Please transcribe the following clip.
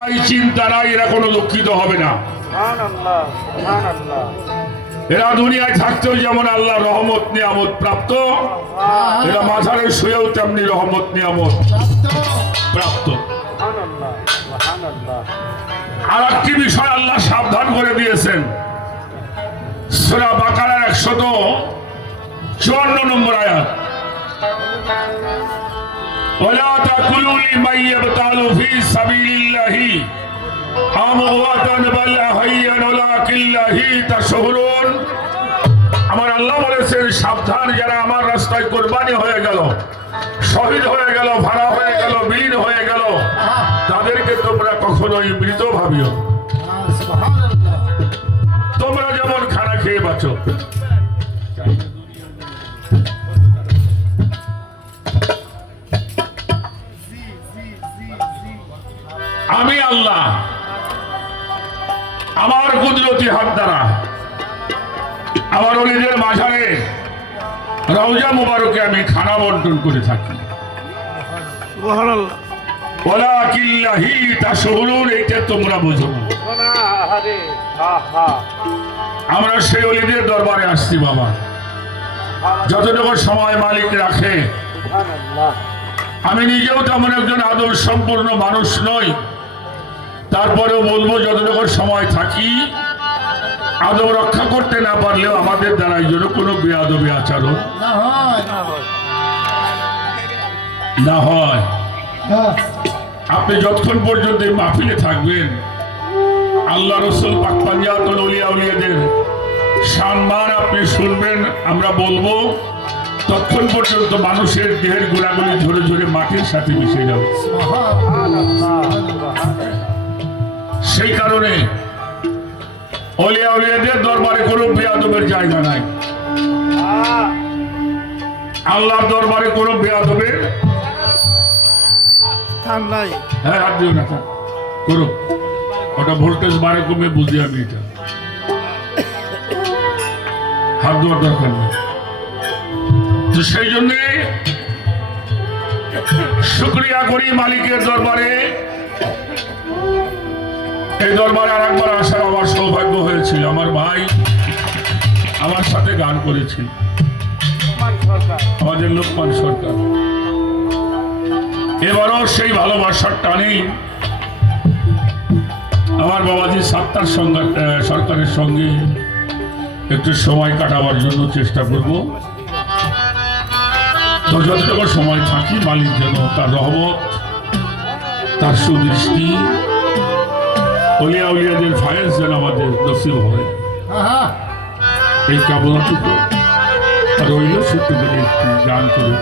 চিন্তা নাই, এরা কোনো দুঃখিত হবে না। এরা দুনিয়ায় থাকতেও যেমন আল্লাহ রহমত নিয়ামত প্রাপ্ত, এরা মাঝারে শুয়েও তেমনি রহমত নিয়ামত প্রাপ্ত। আর একটি বিষয় আল্লাহ সাবধান করে দিয়েছেন, সূরা বাকারার 154 নম্বর আয়াত, ওয়ালা তাকুলু লিমান ইয়াবতালু ফি সাবিলিল্লাহি আমওয়াতান বাল আহইয়ান ওয়ালাকিল্লাহি তাশউরুন। আমার আল্লাহ বলেছেন, সাবধান, যারা আমার রাস্তায় কুরবানি হয়ে গেল, শহীদ হয়ে গেল, ভাড়া হয়ে গেল, বীর হয়ে গেল, তাদেরকে তোমরা কখনোই মৃত ভাবিও। তোমরা যেমন খানা খেয়ে বাঁচো, আমি আল্লাহ আমার কুদরতি হাত দ্বারা আমার ওলিদের মাঝারে রওজা মুবারকে আমি খানা বন্টন করে থাকি। ওয়ালাকিল্লাহি তাশউরুন, এটা তোমরা বুঝো। আমরা সেই ওলিদের দরবারে আসছি বাবা, যতটুকু সময় মালিক রাখে। আমি নিজেও তেমন একজন আদব সম্পূর্ণ মানুষ নই, তারপরেও বলবো যতটুকু সময় থাকি আদব রক্ষা করতে না পারলেও আমাদের দ্বারা এই জন্য কোনো বেয়াদবি আচরণ না হয়। আপনি যতক্ষণ পর্যন্ত মাহফিলে থাকবেন, আল্লাহ রসুল পাক পাঞ্জাতুল আউলিয়া আউলিয়াদের সম্মান আপনি শুনবেন, আমরা বলবো, ততক্ষণ পর্যন্ত মানুষের দেহের গোড়াগুলি ঝরে ঝরে মাটির সাথে মিশে যাবে। সেই কারণে আউলিয়া আউলিয়াদের দরবারে কোনো বেয়াদবের জায়গা নাই, আল্লাহর দরবারে কোনো বেয়াদবের নাই। হ্যাঁ, হাত দিও না, করো, ওটা ভোল্টেজ বাড়ে কমে বুঝি আমি, এটা হাত দেওয়ার দরকার নেই। তো সেই জন্যে শুকরিয়া করি মালিকের দরবারে। এই দরবারে আর একবার আসার আমার সৌভাগ্য হয়েছিল। আমার ভাই আমার সাথে গান করেছিল, আমাদের লোকমান সরকার। এবারও সেই ভালোবাসার টানে আমার বাবাজি সাত্তার সরকারের সঙ্গে একটু সময় কাটাবার জন্য চেষ্টা করব। তো যতটুকু সময় থাকি মালিক যেন তার রহমত, তার সুদৃষ্টি, আউলিয়া আউলিয়াদের ফায়েজ যেন আমাদের নসিব হয়, এই কামনাটুকু রইল। সত্যি করে একটি গান করে